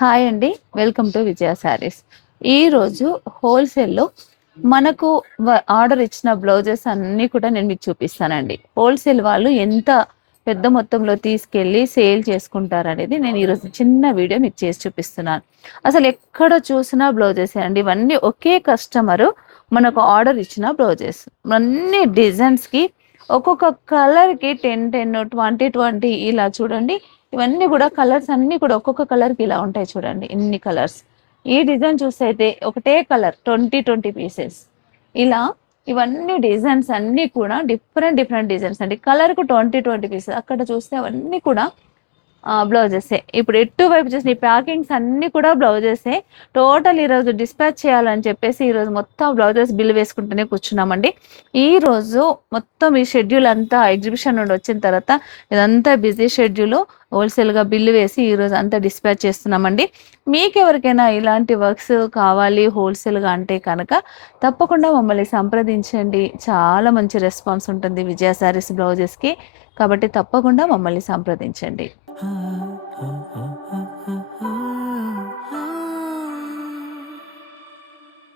Hi అండి. Welcome to విజయ శారీస్. ఈరోజు హోల్సేల్లో మనకు ఆర్డర్ ఇచ్చిన బ్లౌజెస్ అన్నీ కూడా నేను మీకు చూపిస్తానండి. హోల్సేల్ వాళ్ళు ఎంత పెద్ద మొత్తంలో తీసుకెళ్ళి సేల్ చేసుకుంటారనేది నేను ఈరోజు చిన్న వీడియో మీకు చేసి చూపిస్తున్నాను. అసలు ఎక్కడ చూసినా బ్లౌజెసే అండి. ఇవన్నీ ఒకే కస్టమరు మనకు ఆర్డర్ ఇచ్చిన బ్లౌజెస్. అన్ని డిజైన్స్కి ఒక్కొక్క కలర్కి 10, 10, 20, 20 ఇలా చూడండి. ఇవన్నీ కూడా కలర్స్ అన్నీ కూడా ఒక్కొక్క కలర్కి ఇలా ఉంటాయి చూడండి. ఇన్ని కలర్స్. ఈ డిజైన్ చూస్తే అయితే ఒకటే కలర్ 20, 20 పీసెస్ ఇలా. ఇవన్నీ డిజైన్స్ అన్నీ కూడా డిఫరెంట్ డిఫరెంట్ డిజైన్స్ అండి. కలర్కు 20, 20 పీసెస్. అక్కడ చూస్తే అవన్నీ కూడా బ్లౌజెసే. ఇప్పుడు ఎటువైపు చూసిన ఈ ప్యాకింగ్స్ అన్నీ కూడా బ్లౌజెసే. టోటల్ ఈరోజు డిస్పాచ్ చేయాలని చెప్పేసి ఈరోజు మొత్తం బ్లౌజెస్ బిల్ వేసుకుంటూనే కూర్చున్నామండి. ఈరోజు మొత్తం ఈ షెడ్యూల్ అంతా ఎగ్జిబిషన్ నుండి వచ్చిన తర్వాత ఇదంతా బిజీ షెడ్యూల్. హోల్సేల్గా బిల్లు వేసి ఈరోజు అంతా డిస్పాచ్ చేస్తున్నామండి. మీకు ఎవరికైనా ఇలాంటి వర్క్స్ కావాలి హోల్సేల్గా అంటే కనుక తప్పకుండా మమ్మల్ని సంప్రదించండి. చాలా మంచి రెస్పాన్స్ ఉంటుంది విజయ శారీస్ బ్లౌజెస్కి. కాబట్టి తప్పకుండా మమ్మల్ని సంప్రదించండి.